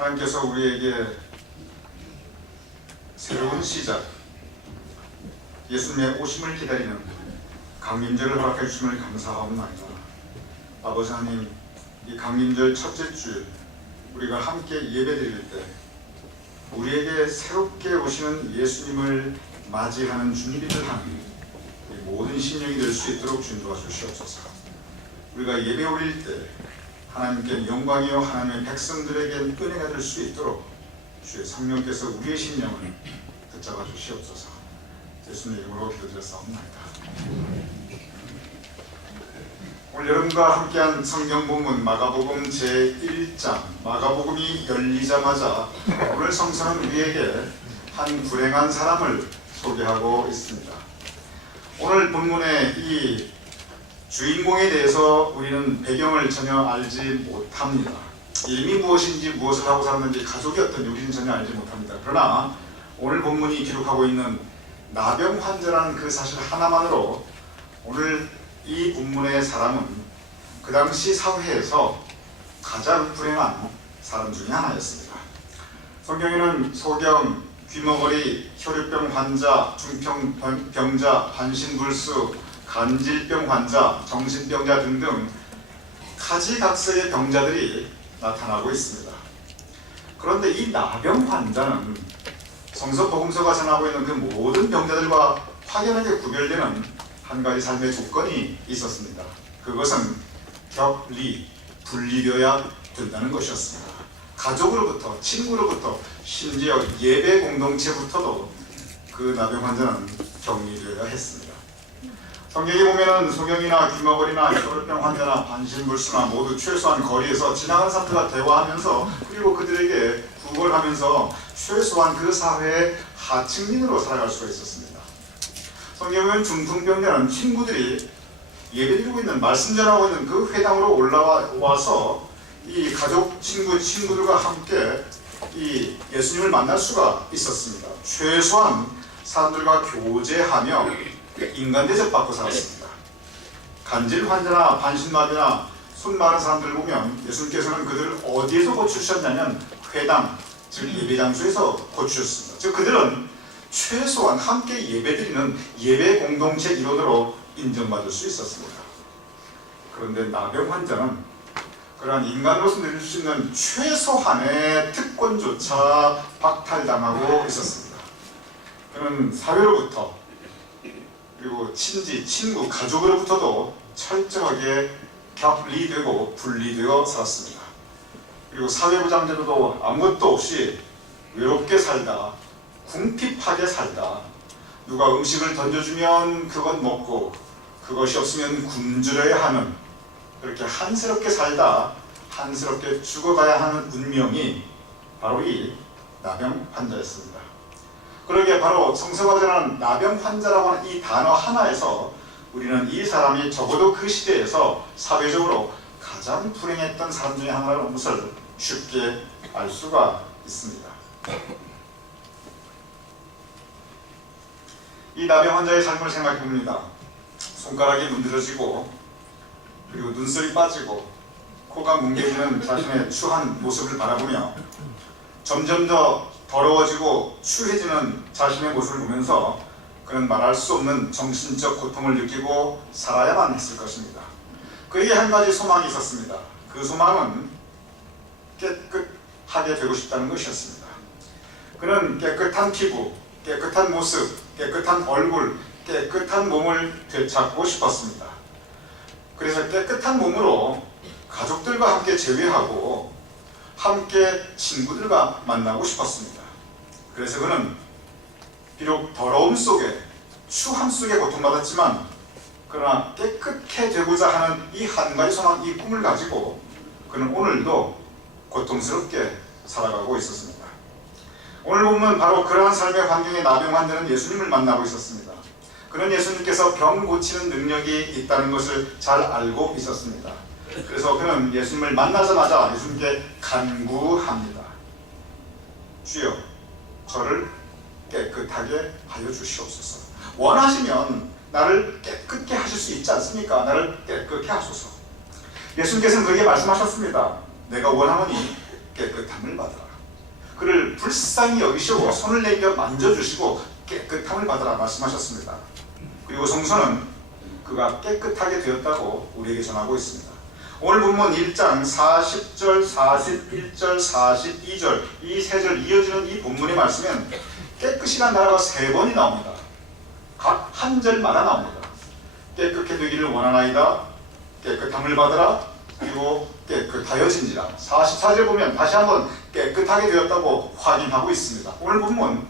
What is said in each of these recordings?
하나님께서 우리에게 새로운 시작, 예수님의 오심을 기다리는 강림절을 허락해 주심을 감사하옵나이다. 아버지 하나님, 이 강림절 첫째 주일 우리가 함께 예배드릴 때 우리에게 새롭게 오시는 예수님을 맞이하는 주일을 하는 모든 심령이 될 수 있도록 주님 도와주시옵소서. 우리가 예배 올릴 때 하나님께 영광이요 하나님의 백성들에게 은혜가 될 수 있도록 주의 성령께서 우리의 심령을 붙잡아 주시옵소서. 예수님 이름으로 기도드렸사옵나이다. 오늘 여러분과 함께한 성경 본문 마가복음 제1장, 마가복음이 열리자마자 오늘 성서는 우리에게 한 불행한 사람을 소개하고 있습니다. 오늘 본문의 이 주인공에 대해서 우리는 배경을 전혀 알지 못합니다. 이름이 무엇인지 무엇을 하고 살았는지 가족이 어떤지 우리는 전혀 알지 못합니다. 그러나 오늘 본문이 기록하고 있는 나병 환자라는 그 사실 하나만으로 오늘 이 본문의 사람은 그 당시 사회에서 가장 불행한 사람 중에 하나였습니다. 성경에는 소경, 귀머거리, 혈류병 환자, 중풍병자, 반신불수, 간질병 환자, 정신병자 등등 가지각색의 병자들이 나타나고 있습니다. 그런데 이 나병 환자는 성서 복음서가 전하고 있는 그 모든 병자들과 확연하게 구별되는 한 가지 삶의 조건이 있었습니다. 그것은 격리, 분리되어야 된다는 것이었습니다. 가족으로부터, 친구로부터, 심지어 예배 공동체부터도 그 나병 환자는 격리되어야 했습니다. 성경에 보면은 소경이나 귀머거리나 혈류병 환자나 반신불수나 모두 최소한 거리에서 지나가는 사람들과 대화하면서 그리고 그들에게 구걸하면서 최소한 그 사회의 하층민으로 살아갈 수가 있었습니다. 성경은 중풍병자는 친구들이 예배드리고 있는 말씀 전하고 있는 그 회당으로 올라와서 이 가족, 친구들과 함께 이 예수님을 만날 수가 있었습니다. 최소한 사람들과 교제하며 인간 대접받고 살았습니다. 간질 환자나 반신마비나 손 마른 사람들을 보면 예수님께서는 그들을 어디에서 고치셨냐면 회당, 즉 예배 장소에서 고치셨습니다. 즉 그들은 최소한 함께 예배드리는 예배 공동체 일원으로 인정받을 수 있었습니다. 그런데 나병 환자는 그러한 인간으로서 누릴 수 있는 최소한의 특권조차 박탈당하고 있었습니다. 그는 사회로부터 그리고 친지, 친구, 가족으로부터도 철저하게 격리되고 분리되어 살았습니다. 그리고 사회부장제도도 아무것도 없이 외롭게 살다, 궁핍하게 살다, 누가 음식을 던져주면 그것 먹고 그것이 없으면 굶주려야 하는, 그렇게 한스럽게 살다 한스럽게 죽어가야 하는 운명이 바로 이 나병 환자였습니다. 그러기에 바로 성서가 전하는 나병 환자라고 하는 이 단어 하나에서 우리는 이 사람이 적어도 그 시대에서 사회적으로 가장 불행했던 사람 중에 하나라는 것을 쉽게 알 수가 있습니다. 이 나병 환자의 삶을 생각해 봅니다. 손가락이 문드러지고 그리고 눈썹이 빠지고 코가 뭉개지는 자신의 추한 모습을 바라보며 점점 더 더러워지고 추해지는 자신의 모습을 보면서 그는 말할 수 없는 정신적 고통을 느끼고 살아야만 했을 것입니다. 그에게 한 가지 소망이 있었습니다. 그 소망은 깨끗하게 되고 싶다는 것이었습니다. 그는 깨끗한 피부, 깨끗한 모습, 깨끗한 얼굴, 깨끗한 몸을 되찾고 싶었습니다. 그래서 깨끗한 몸으로 가족들과 함께 재회하고 함께 친구들과 만나고 싶었습니다. 그래서 그는 비록 더러움 속에 추함 속에 고통받았지만 그러나 깨끗해 되고자 하는 이 한 가지 소망, 이 꿈을 가지고 그는 오늘도 고통스럽게 살아가고 있었습니다. 오늘 보면 바로 그러한 삶의 환경에 나병 환자는 예수님을 만나고 있었습니다. 그는 예수님께서 병 고치는 능력이 있다는 것을 잘 알고 있었습니다. 그래서 그는 예수님을 만나자마자 예수님께 간구합니다. 주여, 저를 깨끗하게 하여 주시옵소서. 원하시면 나를 깨끗게 하실 수 있지 않습니까? 나를 깨끗게 하소서. 예수님께서는 그에게 말씀하셨습니다. 내가 원하노니 깨끗함을 받아라. 그를 불쌍히 여기시고 손을 내밀어 만져주시고 깨끗함을 받으라 말씀하셨습니다. 그리고 성서는 그가 깨끗하게 되었다고 우리에게 전하고 있습니다. 오늘 본문 1장 40절, 41절, 42절 이 세 절 이어지는 이 본문의 말씀엔 깨끗이란 단어가 3번이 나옵니다. 각 한 절마다 나옵니다. 깨끗해 되기를 원하나이다, 깨끗함을 받으라, 그리고 깨끗하여진지라. 44절 보면 다시 한번 깨끗하게 되었다고 확인하고 있습니다. 오늘 본문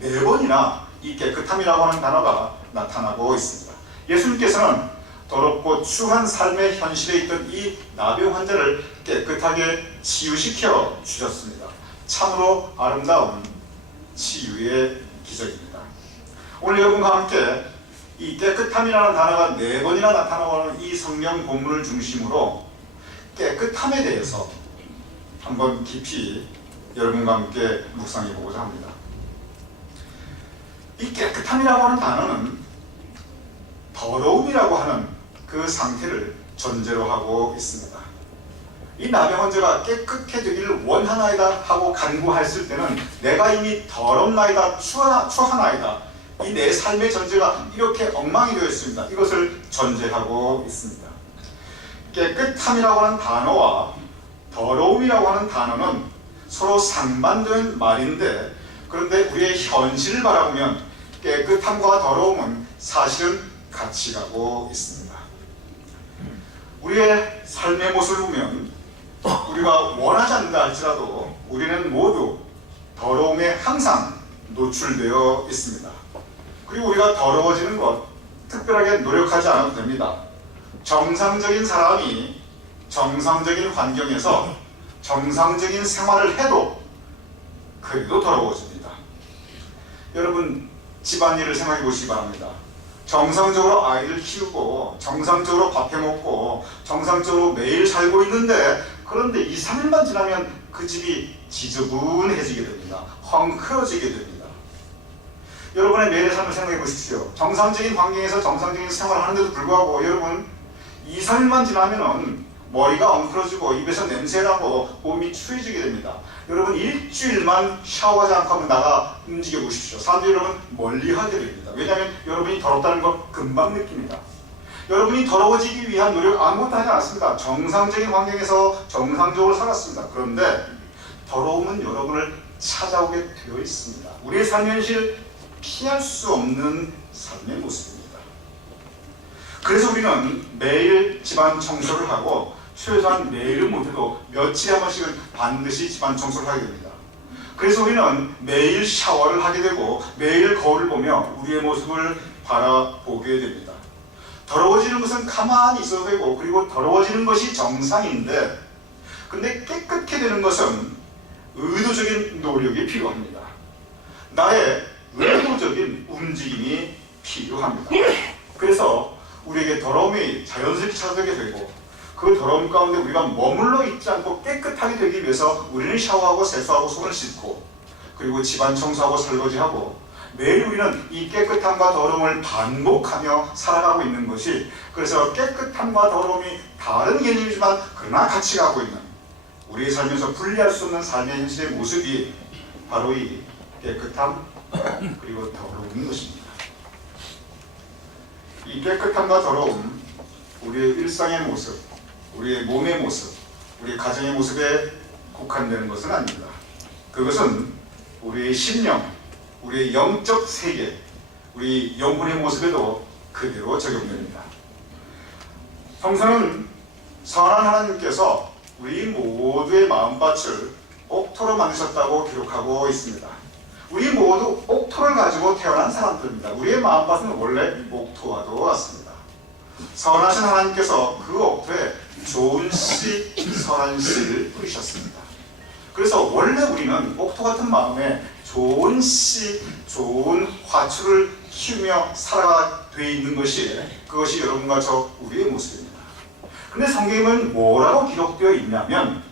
4번이나 이 깨끗함이라고 하는 단어가 나타나고 있습니다. 예수님께서는 더럽고 추한 삶의 현실에 있던 이 나병 환자를 깨끗하게 치유시켜 주셨습니다. 참으로 아름다운 치유의 기적입니다. 오늘 여러분과 함께 이 깨끗함이라는 단어가 4번이나 나타나는 이 성경 본문을 중심으로 깨끗함에 대해서 한번 깊이 여러분과 함께 묵상해 보고자 합니다. 이 깨끗함이라고 하는 단어는 더러움이라고 하는 그 상태를 전제로 하고 있습니다. 이 나병 환자가 깨끗해 되기를 원하나이다 하고 간구했을 때는 내가 이미 더럽나이다, 추하나이다, 이 내 삶의 전제가 이렇게 엉망이 되어 있습니다. 이것을 전제하고 있습니다. 깨끗함이라고 하는 단어와 더러움이라고 하는 단어는 서로 상반된 말인데, 그런데 우리의 현실을 바라보면 깨끗함과 더러움은 사실은 같이 가고 있습니다. 우리의 삶의 모습을 보면 우리가 원하지 않는다 할지라도 우리는 모두 더러움에 항상 노출되어 있습니다. 그리고 우리가 더러워지는 것 특별하게 노력하지 않아도 됩니다. 정상적인 사람이 정상적인 환경에서 정상적인 생활을 해도 그래도 더러워집니다. 여러분 집안일을 생각해 보시기 바랍니다. 정상적으로 아이를 키우고 정상적으로 밥 해먹고 정상적으로 매일 살고 있는데, 그런데 2, 3일만 지나면 그 집이 지저분해지게 됩니다. 헝클어지게 됩니다. 여러분의 매일의 삶을 생각해 보십시오. 정상적인 환경에서 정상적인 생활을 하는데도 불구하고 여러분 2, 3일만 지나면 머리가 엉클어지고 입에서 냄새나고 몸이 추해지게 됩니다. 여러분 일주일만 샤워하지 않고 한번 나가 움직여 보십시오. 사람들이 여러분 멀리하게 됩니다. 왜냐하면 여러분이 더럽다는 걸 금방 느낍니다. 여러분이 더러워지기 위한 노력 아무것도 하지 않았습니다. 정상적인 환경에서 정상적으로 살았습니다. 그런데 더러움은 여러분을 찾아오게 되어 있습니다. 우리의 삶의 현실 피할 수 없는 삶의 모습입니다. 그래서 우리는 매일 집안 청소를 하고 최소한 매일은 못해도 며칠에 한 번씩은 반드시 집안 청소를 하게 됩니다. 그래서 우리는 매일 샤워를 하게 되고 매일 거울을 보며 우리의 모습을 바라보게 됩니다. 더러워지는 것은 가만히 있어도 되고, 그리고 더러워지는 것이 정상인데, 근데 깨끗게 되는 것은 의도적인 노력이 필요합니다. 나의 의도적인 움직임이 필요합니다. 그래서 우리에게 더러움이 자연스럽게 찾아오게 되고, 그 더러움 가운데 우리가 머물러 있지 않고 깨끗하게 되기 위해서 우리는 샤워하고 세수하고 손을 씻고, 그리고 집안 청소하고 설거지하고, 매일 우리는 이 깨끗함과 더러움을 반복하며 살아가고 있는 것이, 그래서 깨끗함과 더러움이 다른 개념이지만 그러나 같이 가고 있는 우리의 삶에서 분리할 수 없는 삶의 현실의 모습이 바로 이 깨끗함 그리고 더러움인 것입니다. 이 깨끗함과 더러움, 우리의 일상의 모습, 우리의 몸의 모습, 우리의 가정의 모습에 국한되는 것은 아닙니다. 그것은 우리의 심령, 우리의 영적 세계, 우리 영혼의 모습에도 그대로 적용됩니다. 성서는 선한 하나님께서 우리 모두의 마음밭을 옥토로 만드셨다고 기록하고 있습니다. 우리 모두 옥토를 가지고 태어난 사람들입니다. 우리의 마음밭은 원래 옥토와도 같습니다. 선하신 하나님께서 그 옥토에 좋은 씨, 선한 씨를 뿌리셨습니다. 그래서 원래 우리는 옥토 같은 마음에 좋은 씨, 좋은 화초를 키우며 살아가 돼 있는 것이, 그것이 여러분과 저 우리의 모습입니다. 근데 성경에는 뭐라고 기록되어 있냐면,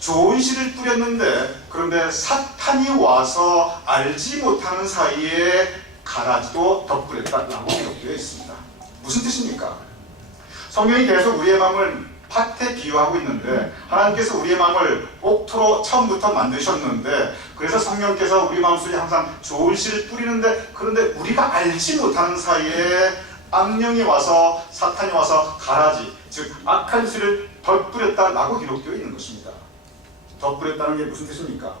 좋은 씨를 뿌렸는데 그런데 사탄이 와서 알지 못하는 사이에 가라지도 덧뿌렸다라고 기록되어 있습니다. 무슨 뜻입니까? 성경이 계속 우리의 마음을 밭에 비유하고 있는데, 하나님께서 우리의 마음을 옥토로 처음부터 만드셨는데, 그래서 성령께서 우리 마음속에 항상 좋은 씨를 뿌리는데, 그런데 우리가 알지 못하는 사이에 악령이 와서, 사탄이 와서 가라지, 즉 악한 씨를 덧뿌렸다라고 기록되어 있는 것입니다. 덧뿌렸다는 게 무슨 뜻입니까?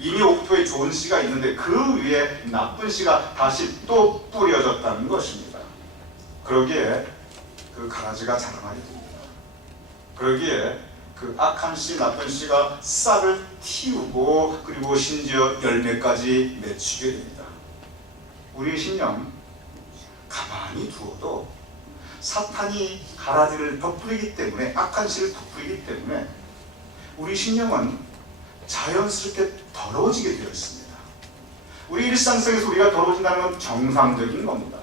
이미 옥토에 좋은 씨가 있는데 그 위에 나쁜 씨가 다시 또 뿌려졌다는 것입니다. 그러기에 그 가라지가 자라나게 됩니다. 그러기에 그 악한 씨, 나쁜 씨가 싹을 틔우고 그리고 심지어 열매까지 맺히게 됩니다. 우리의 심령 가만히 두어도 사탄이 가라지를 덧뿌리기 때문에, 악한 씨를 덧뿌리기 때문에 우리 심령은 자연스럽게 더러워지게 되어 있습니다. 우리 일상 속에서 우리가 더러워진다는 건 정상적인 겁니다.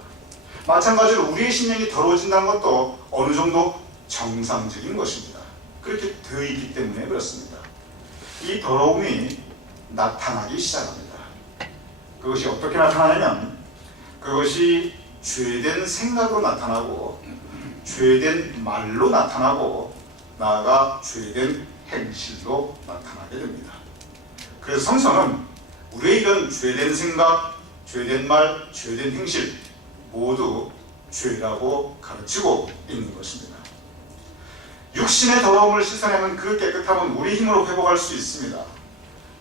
마찬가지로 우리의 심령이 더러워진다는 것도 어느 정도 정상적인 것입니다. 그렇게 되어 있기 때문에 그렇습니다. 이 더러움이 나타나기 시작합니다. 그것이 어떻게 나타나냐면, 그것이 죄된 생각으로 나타나고, 죄된 말로 나타나고, 나아가 죄된 행실로 나타나게 됩니다. 그래서 성서는 우리의 이런 죄된 생각, 죄된 말, 죄된 행실 모두 죄라고 가르치고 있는 것입니다. 육신의 더러움을 씻어내는 그 깨끗함은 우리 힘으로 회복할 수 있습니다.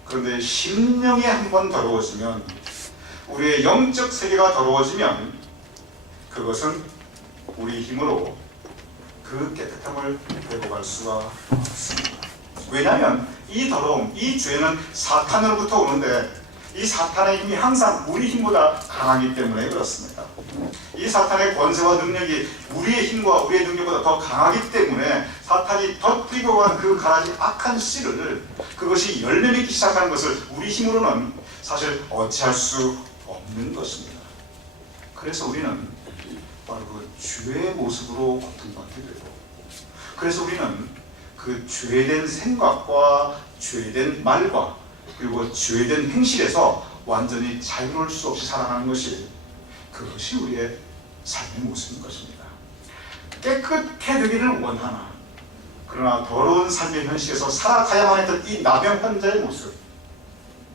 그런데 심령이 한번 더러워지면, 우리의 영적 세계가 더러워지면 그것은 우리 힘으로 그 깨끗함을 회복할 수가 없습니다. 왜냐하면 이 더러움, 이 죄는 사탄으로부터 오는데, 이 사탄의 힘이 항상 우리 힘보다 강하기 때문에 그렇습니다. 이 사탄의 권세와 능력이 우리의 힘과 우리의 능력보다 더 강하기 때문에 사탄이 덧뿌리고 간 그 가라지 악한 씨를, 그것이 열매 맺기 시작하는 것을 우리 힘으로는 사실 어찌할 수 없는 것입니다. 그래서 우리는 바로 그 죄의 모습으로 고통받게 되고, 그래서 우리는 그 죄된 생각과 죄된 말과 그리고 죄된 행실에서 완전히 자유로울 수 없이 살아가는 것이, 그것이 우리의 삶의 모습인 것입니다. 깨끗해 되기를 원하나, 그러나 더러운 삶의 현실에서 살아가야만 했던 이 나병 환자의 모습,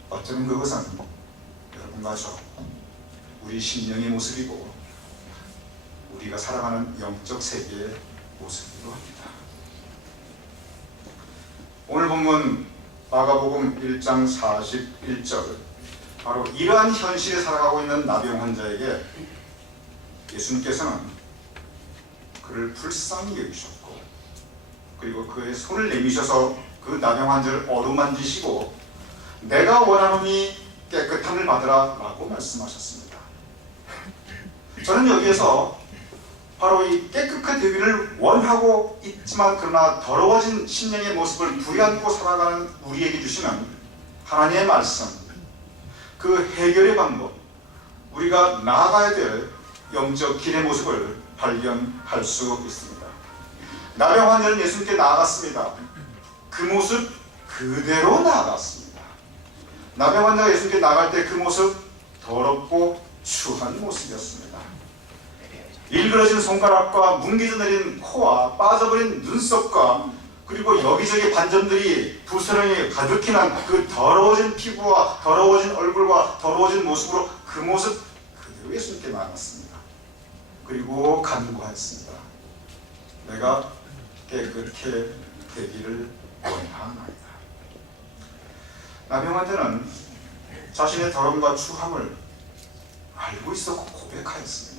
어쩌면 그것은 여러분과 저, 우리 심령의 모습이고 우리가 살아가는 영적 세계의 모습이기도 합니다. 오늘 본문 마가복음 1장 41절, 바로 이러한 현실에 살아가고 있는 나병 환자에게 예수님께서는 그를 불쌍히 여기셨고, 그리고 그의 손을 내미셔서 그 나병 환자를 어루만지시고 내가 원하노니 깨끗함을 받으라 라고 말씀하셨습니다. 저는 여기에서 바로 이 깨끗한 되기를 원하고 있지만 그러나 더러워진 심령의 모습을 부여안고 살아가는 우리에게 주시는 하나님의 말씀, 그 해결의 방법, 우리가 나아가야 될 영적 길의 모습을 발견할 수 있습니다. 나병 환자는 예수님께 나아갔습니다. 그 모습 그대로 나아갔습니다. 나병 환자가 예수님께 나아갈 때 그 모습 더럽고 추한 모습이었습니다. 일그러진 손가락과 뭉개져 내린 코와 빠져버린 눈썹과 그리고 여기저기 반점들이 부스럼이 가득히 난 그 더러워진 피부와 더러워진 얼굴과 더러워진 모습으로 그 모습 그대로 예수님께 나아갔습니다. 그리고 간구하였습니다. 내가 깨끗해 되기를 원하나이다. 나병 환자는 자신의 더러움과 추함을 알고 있었고 고백하였습니다.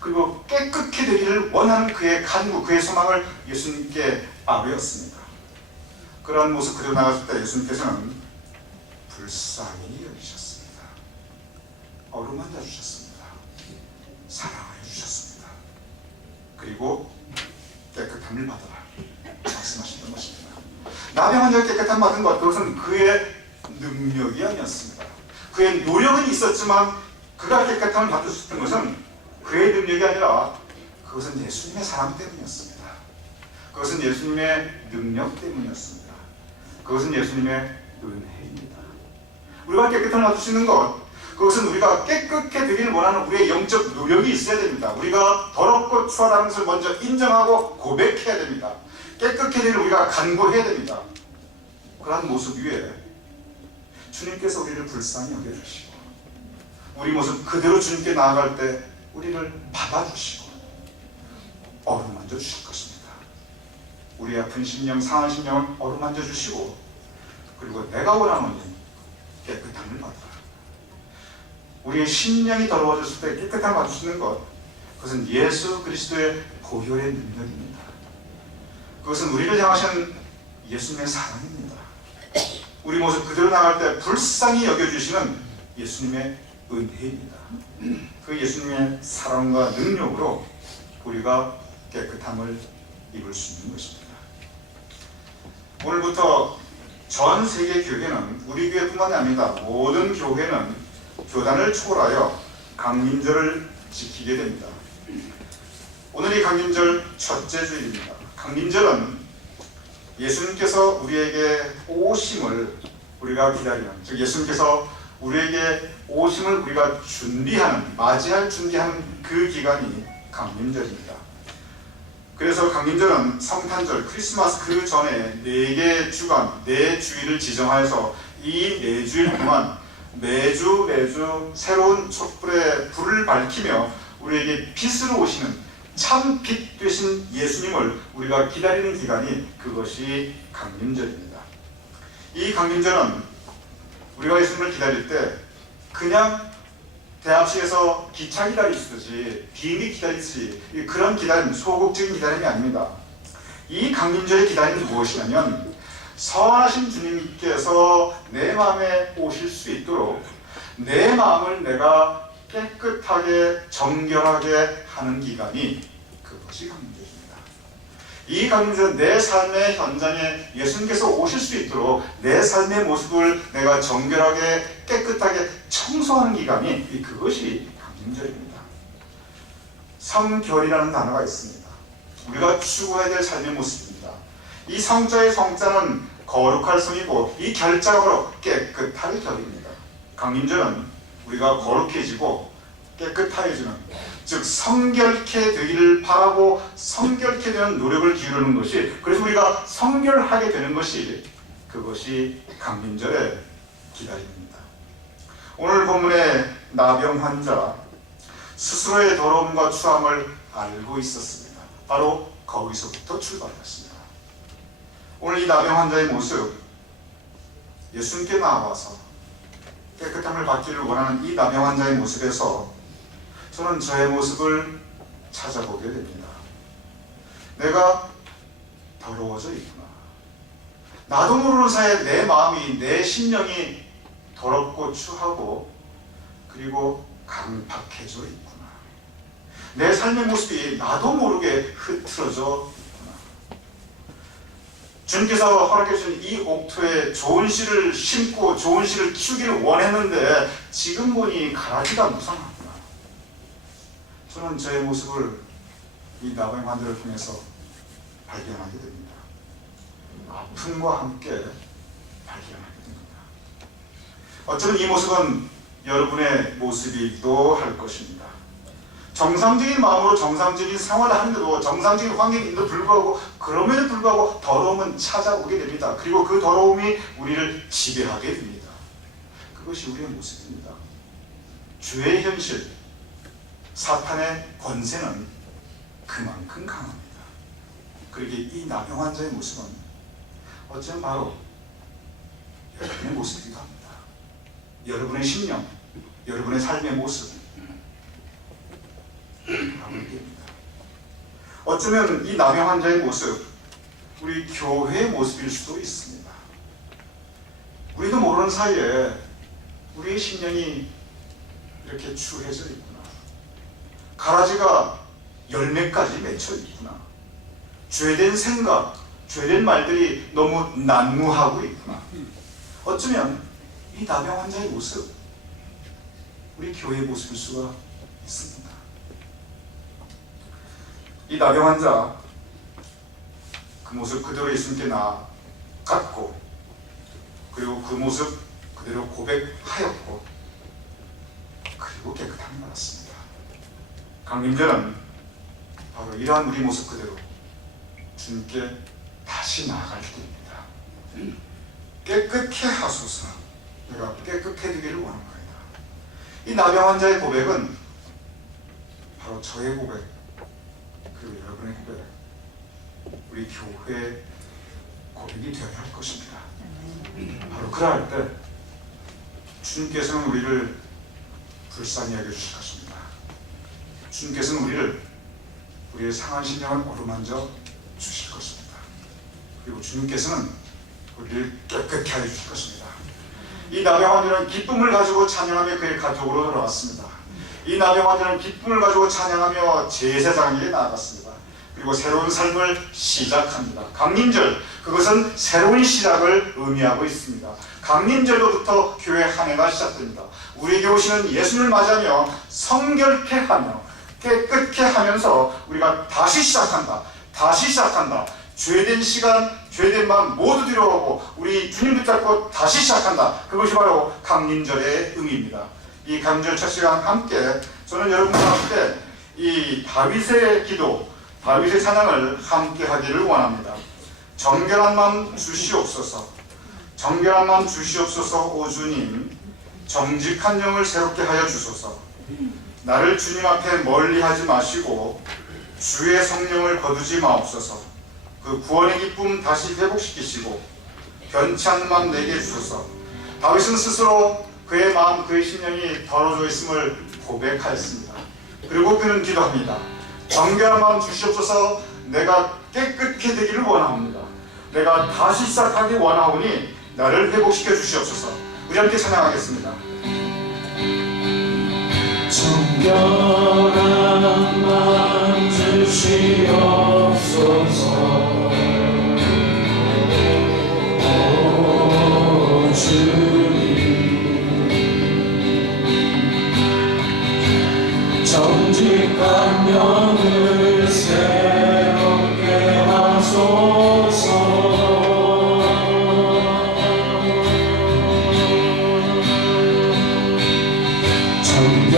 그리고 깨끗해 되기를 원하는 그의 간구, 그의 소망을 예수님께 아뢰었습니다. 그러한 모습 그대로 나갔을 때 예수님께서는 불쌍히 여기셨습니다. 어루만져 주셨습니다. 사랑하여 주셨습니다. 그리고 깨끗함을 받아라 말씀하셨던 것입니다. 나병 환자가 깨끗함 받은 것, 그것은 그의 능력이 아니었습니다. 그의 노력은 있었지만 그가 깨끗함을 받을 수 있었던 것은 그의 능력이 아니라 그것은 예수님의 사랑 때문이었습니다. 그것은 예수님의 능력 때문이었습니다. 그것은 예수님의 은혜입니다. 우리가 깨끗함을 받을 수 있는 것, 그것은 우리가 깨끗해 되기를 원하는 우리의 영적 노력이 있어야 됩니다. 우리가 더럽고 추하다는 것을 먼저 인정하고 고백해야 됩니다. 깨끗해 되기를 우리가 간구해야 됩니다. 그러한 모습 위에 주님께서 우리를 불쌍히 여겨주시고 우리 모습 그대로 주님께 나아갈 때 우리를 받아주시고 어루만져 주실 것입니다. 우리 아픈 심령, 상한 심령을 어루만져 주시고 그리고 내가 원하노니 깨끗함을 받으라. 우리의 심령이 더러워졌을 때 깨끗함을 받을 수 있는 것, 그것은 예수 그리스도의 보혈의 능력입니다. 그것은 우리를 향하신 예수님의 사랑입니다. 우리 모습 그대로 나갈 때 불쌍히 여겨주시는 예수님의 은혜입니다. 그 예수님의 사랑과 능력으로 우리가 깨끗함을 입을 수 있는 것입니다. 오늘부터 전 세계 교회는, 우리 교회뿐만이 아닙니다. 모든 교회는 교단을 초월하여 강림절을 지키게 됩니다. 오늘이 강림절 첫째 주일입니다. 강림절은 예수님께서 우리에게 오심을 우리가 기다리는, 즉 예수님께서 우리에게 오심을 우리가 준비하는, 맞이할 준비하는 그 기간이 강림절입니다. 그래서 강림절은 성탄절, 크리스마스 그 전에 4개 주간, 4주일을 지정하여서 이 4주일 동안 매주 새로운 촛불에 불을 밝히며 우리에게 빛으로 오시는 참 빛 되신 예수님을 우리가 기다리는 기간이 그것이 강림절입니다. 이 강림절은 우리가 예수님을 기다릴 때 그냥 대합실에서 기차 기다리듯이, 비행기 기다리듯이 그런 기다림, 소극적인 기다림이 아닙니다. 이 강림절의 기다림은 무엇이냐면 선하신 주님께서 내 마음에 오실 수 있도록 내 마음을 내가 깨끗하게 정결하게 하는 기간이 그것이 강림절입니다. 이 강림절은 내 삶의 현장에 예수님께서 오실 수 있도록 내 삶의 모습을 내가 정결하게 깨끗하게 청소하는 기간이 그것이 강림절입니다. 성결이라는 단어가 있습니다. 우리가 추구해야 될 삶의 모습입니다. 이 성자의 성자는 거룩할 성이고 이 결자가 바로 깨끗할 결입니다. 강림절은 우리가 거룩해지고 깨끗해지는, 즉 성결케 되기를 바라고 성결케 되는 노력을 기울이는 것이, 그래서 우리가 성결하게 되는 것이 그것이 강림절의 기다림입니다. 오늘 본문의 나병 환자 스스로의 더러움과 추함을 알고 있었습니다. 바로 거기서부터 출발했습니다. 오늘 이 나병 환자의 모습, 예수님께 나와서 깨끗함을 받기를 원하는 이 나병 환자의 모습에서 저는 저의 모습을 찾아보게 됩니다. 내가 더러워져 있구나. 나도 모르는 사이에 내 마음이, 내 심령이 더럽고 추하고 그리고 강팍해져 있구나. 내 삶의 모습이 나도 모르게 흐트러져 있구나. 주님께서 허락해 주신 이 옥토에 좋은 씨를 심고 좋은 씨를 키우기를 원했는데 지금 보니 가라지가 무성하구나. 저는 저의 모습을 이 나병 환자를 통해서 발견하게 됩니다. 아픔과 함께 발견하게 됩니다. 어쩌면 이 모습은 여러분의 모습이기도 할 것입니다. 정상적인 마음으로 정상적인 생활을 하는데도, 정상적인 환경인데도 불구하고, 그럼에도 불구하고 더러움은 찾아오게 됩니다. 그리고 그 더러움이 우리를 지배하게 됩니다. 그것이 우리의 모습입니다. 죄의 현실, 사탄의 권세는 그만큼 강합니다. 그러기에 이 나병 환자의 모습은 어쩌면 바로 여러분의 모습이기도 합니다. 여러분의 심령, 여러분의 삶의 모습, 어쩌면 이 나병 환자의 모습, 우리 교회의 모습일 수도 있습니다. 우리도 모르는 사이에 우리의 심령이 이렇게 추해져 있구나. 가라지가 열매까지 맺혀 있구나. 죄된 생각, 죄된 말들이 너무 난무하고 있구나. 어쩌면 이 나병 환자의 모습, 우리 교회의 모습일 수가 있습니다. 이 나병 환자, 그 모습 그대로 예수님께 나아갔고, 그리고 그 모습 그대로 고백하였고, 그리고 깨끗함을 받았습니다. 강림절은 바로 이러한 우리 모습 그대로 주님께 다시 나아갈 때입니다. 깨끗해 하소서. 내가 깨끗해지기를 원합니다. 이 나병 환자의 고백은 바로 저의 고백, 그리고 여러분의 고백, 우리 교회의 고백이 되어야 할 것입니다. 바로 그러할 때 주님께서는 우리를 불쌍히 여겨주실 것입니다. 주님께서는 우리의 상한 심령을 어루만져 주실 것입니다. 그리고 주님께서는 우리를 깨끗게 하여 주실 것입니다. 이 나병 환자는 기쁨을 가지고 찬양하며 그의 가족으로 돌아갔습니다. 이 나병 환자는 기쁨을 가지고 찬양하며 제사장에게 나아갔습니다. 그리고 새로운 삶을 시작합니다. 강림절, 그것은 새로운 시작을 의미하고 있습니다. 강림절로부터 교회 한 해가 시작됩니다. 우리에게 오시는 예수님을 맞이하며 성결케 하며 깨끗게 하면서 우리가 다시 시작한다. 죄된 시간, 죄된 마음 모두 뒤로하고 우리 주님 붙잡고 다시 시작한다. 그것이 바로 강림절의 의미입니다. 이 강림절 첫 시간 함께 저는 여러분과 함께 이 다윗의 기도, 다윗의 찬양을 함께 하기를 원합니다. 정결한 마음 주시옵소서. 정결한 마음 주시옵소서. 오 주님, 정직한 영을 새롭게 하여 주소서. 나를 주님 앞에 멀리하지 마시고 주의 성령을 거두지 마옵소서. 그 구원의 기쁨 다시 회복시키시고 변치 않는 마음 내게 주소서. 다윗은 스스로 그의 마음, 그의 심령이 더러워져 있음을 고백하였습니다. 그리고 그는 기도합니다. 정결한 마음 주시옵소서. 내가 깨끗게 되기를 원합니다. 내가 다시 시작하기 원하오니 나를 회복시켜 주시옵소서. 우리 함께 찬양하겠습니다. 정결한 마음 주시옵소서. 오 주님, 정직한 영을 새롭게 하소서.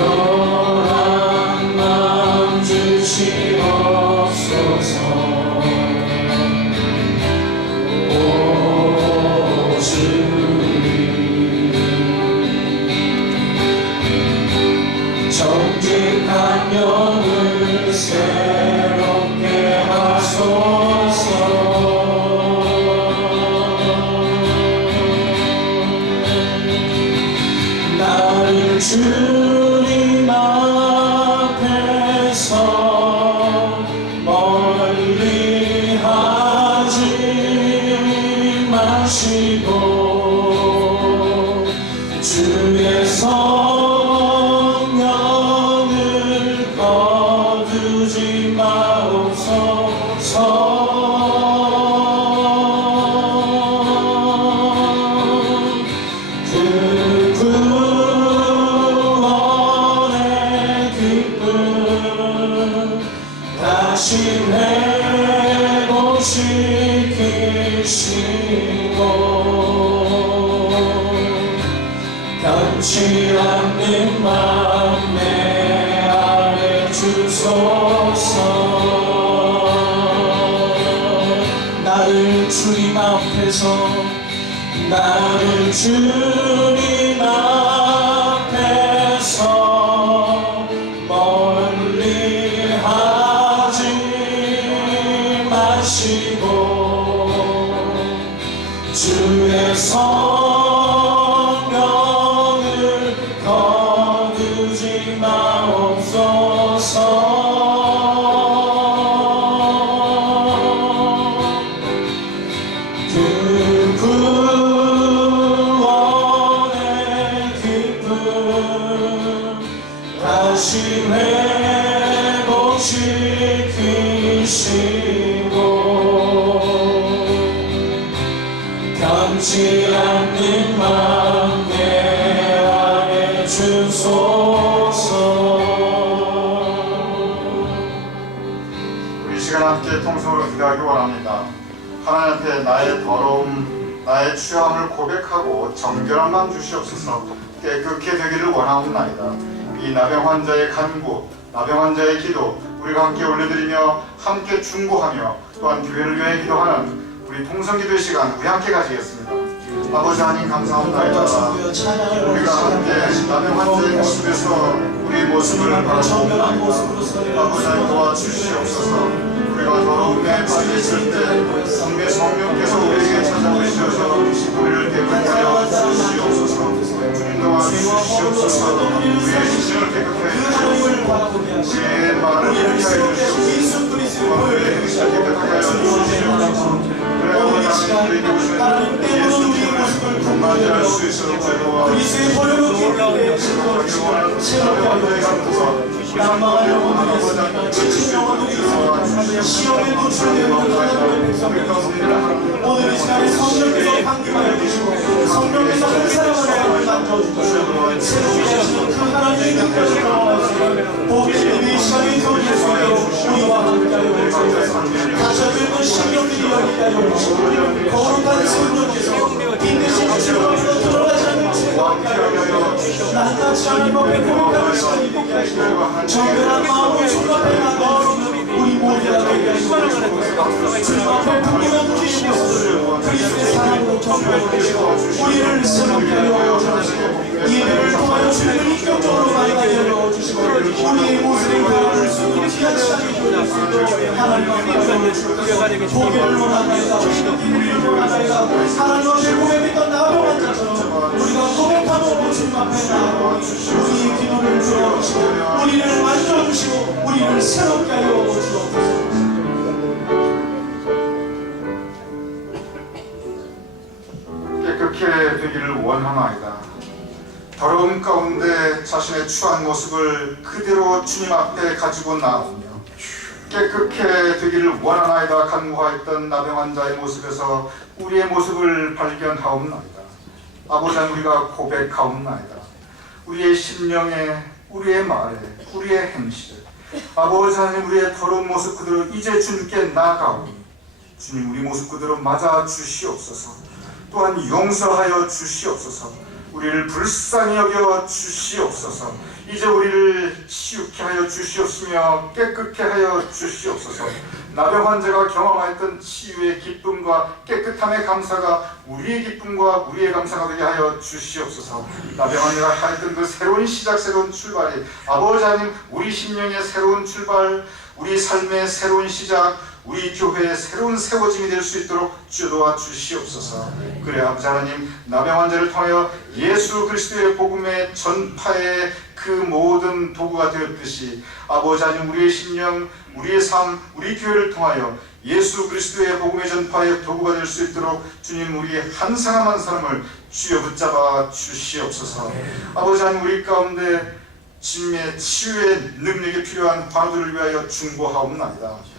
정결한 마음 주시옵소서. 오 주님, 정직한 영을 새롭게 하소서. 나를 주님 앞에서 멀리 하지 마시고 주의 성령을 거두지 마옵소서. 그 구원의 기쁨 다시 회복시키시고 변치 않는 마음 내 안에 주소서. 나를 주님 앞에서 멀리 하지 마시고 주의 성령을 거두지 마옵소서. 그 구원의 기쁨 다시 회복시키시고 변치 않는 마음 내 안에 주소서. 우리 시간 함께 통성으로 기도하기 원합니다. 하나님 앞에 나의 더러움, 나의 취함을 고백하고 정결한 마음 주시옵소서. 깨끗게 되기를 원하옵나이다. 이 이 나병 환자의 간구, 나병 환자의 기도 우리가 함께 올려드리며 함께 중보하며 또한 교회를 위해 기도하는 우리 통성기도의 시간 우리 함께 가지겠습니다. 아버지 하나님 감사합니다. 우리가 함께 나병 환자의 모습에서 우리의 모습을 바라보고 아버지 하나님 도와주시옵소서. 우리가 더러움에 빠져 있을 때 성의 성령께서 우리에게 찾아오셔서 우리를 깨끗하여 주시옵소서. 주님 도와주시옵소서. 우리의 신을 깨끗하여 주시옵소서. 우리의 말을 깨끗하여 주시옵소서. 우리의 행실을 깨끗하여 주시옵소서. 그래야 우리에게 오시는 예수님을 동반할 수 있도록 그리스의 보혈로 기쁘게 새롭게 하여 낭망하려 원하겠습니다. 지친 영혼들이 있습니다. 시험에 노출되는 하나님의 백성들 오늘 이 시간에 성령께서 강림하여 주시고 성령께서 한 사람을 만져주시고 새롭게 하시는 그 하나님의 능력을 경험하시고 복의 예배의 시간이 되어 주시고 우리와 함께하여 주시고 가셔 늙은 신령들이 여기게 하여 주시고 거룩한 성령께서 빈 대신 주님으로 들어가지 않는 죄와 함께하여 주시고 낱낱이 하나님 앞에 고백하는 시간이 되게 하시고 정결한 마음으로 주님 앞에 나가는 우리 모두가 되게 하시고 주님 앞에 분명한 우리의 모습을 그리스도의 사랑으로 정결하시고 우리를 새롭게 하여 주시고 예배를 통하여 주님을 인격적으로 만나게 하여 주시고 우리의 모습을 보여줄 수 있는 귀한 시간이 되어 주시고 하나님 앞에 보기를 원하나이다 우리를 원하나이다 하나님 앞에 고백했던 나병한 자처럼 우리가 고백함으로 주님 앞에 나아가 우리의 기도를 들어주시고 우리를 만져주시고 우리를 새롭게 하여 주옵소서. 깨끗게 되기를 원하나이다. 더러움 가운데 자신의 추한 모습을 그대로 주님 앞에 가지고 나오며 깨끗게 되기를 원하나이다 간구하였던 나병 환자의 모습에서 우리의 모습을 발견하옵나이다. 아버지 하나님 우리가 고백하옵나이다. 우리의 심령에 우리의 말에 우리의 행실에 아버지 하나님 우리의 더러운 모습 그대로 이제 주님께 나아가오니 주님 우리 모습 그대로 맞아 주시옵소서. 또한 용서하여 주시옵소서. 우리를 불쌍히 여겨 주시옵소서. 이제 우리를 치유케 하여 주시옵으며 깨끗게 하여 주시옵소서. 나병 환자가 경험하였던 치유의 기쁨과 깨끗함의 감사가 우리의 기쁨과 우리의 감사가 되게 하여 주시옵소서. 나병 환자가 하였던 그 새로운 시작, 새로운 출발이 아버지 하나님 우리 심령의 새로운 출발, 우리 삶의 새로운 시작, 우리 교회의 새로운 세워짐이 될 수 있도록 주도와 주시옵소서. 그래 아버지 하나님 나병 환자를 통하여 예수 그리스도의 복음의 전파의 그 모든 도구가 되었듯이 아버지 하나님 우리의 심령, 우리의 삶, 우리 교회를 통하여 예수 그리스도의 복음의 전파의 도구가 될 수 있도록 주님 우리 한 사람 한 사람을 주여 붙잡아 주시옵소서. 아버지 하나님 우리 가운데 주님의 치유의 능력이 필요한 환우들을 위하여 중보하옵나이다.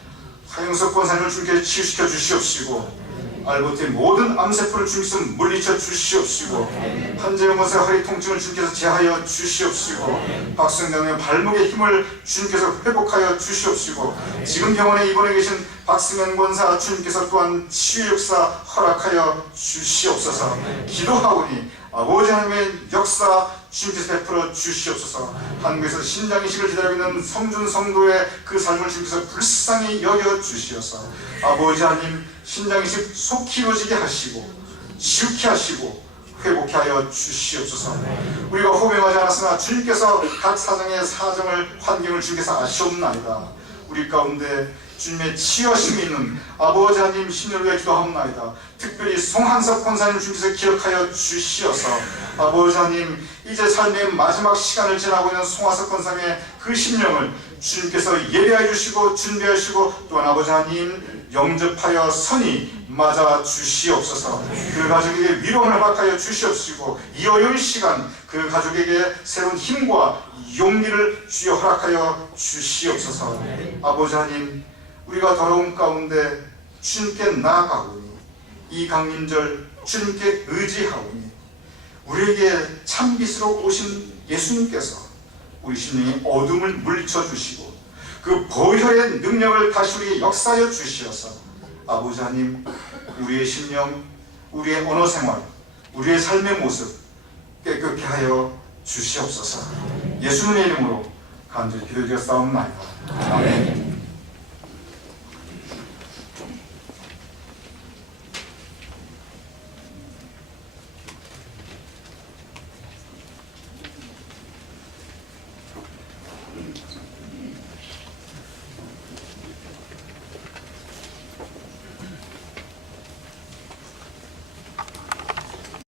하영석 권사님을 주님께 치유시켜 주시옵시고 알부트의 모든 암세포를 주님께서 물리쳐 주시옵시고 한재영 권사의 허리 통증을 주님께서 제하여 주시옵시고 박승경의 발목의 힘을 주님께서 회복하여 주시옵시고 지금 병원에 입원해 계신 박승현 권사 주님께서 또한 치유 역사 허락하여 주시옵소서. 기도하오니 아버지 하나님의 역사 주님께서 베풀어 주시옵소서. 한국에서 신장이식을 기다리고 있는 성준 성도의 그 삶을 주님께서 불쌍히 여겨 주시옵소서. 아버지 하나님 신장이식 속히 이루어지게 하시고 치유케 하시고 회복케 하여 주시옵소서. 우리가 호명하지 않았으나 주님께서 각 사정의 사정을 환경을 주님께서 아시옵나이다. 우리 가운데 주님의 치유하심이 있는 아버지 하나님 신을 위해 기도하옵나이다. 특별히 송한석 권사님 주님께서 기억하여 주시어서 아버지 하나님 이제 삶의 마지막 시간을 지나고 있는 송한석 권사님의 그 심령을 주님께서 예배해 주시고 준비하시고 또한 아버지 하나님 영접하여 선히 맞아 주시옵소서. 그 가족에게 위로를 허락하여 주시옵시고 이 어려운 시간 그 가족에게 새로운 힘과 용기를 주여 허락하여 주시옵소서. 아버지 하나님 우리가 더러움 가운데 주님께 나아가오니 이 강림절 주님께 의지하오니 우리에게 참빛으로 오신 예수님께서 우리 심령의 어둠을 물리쳐 주시고 그 보혈의 능력을 다시 우리에게 역사하여 주시어서 아버지 하나님 우리의 심령, 우리의 언어생활, 우리의 삶의 모습 깨끗게 하여 주시옵소서. 예수님의 이름으로 간절히 기도드려 싸움나이다. 아멘.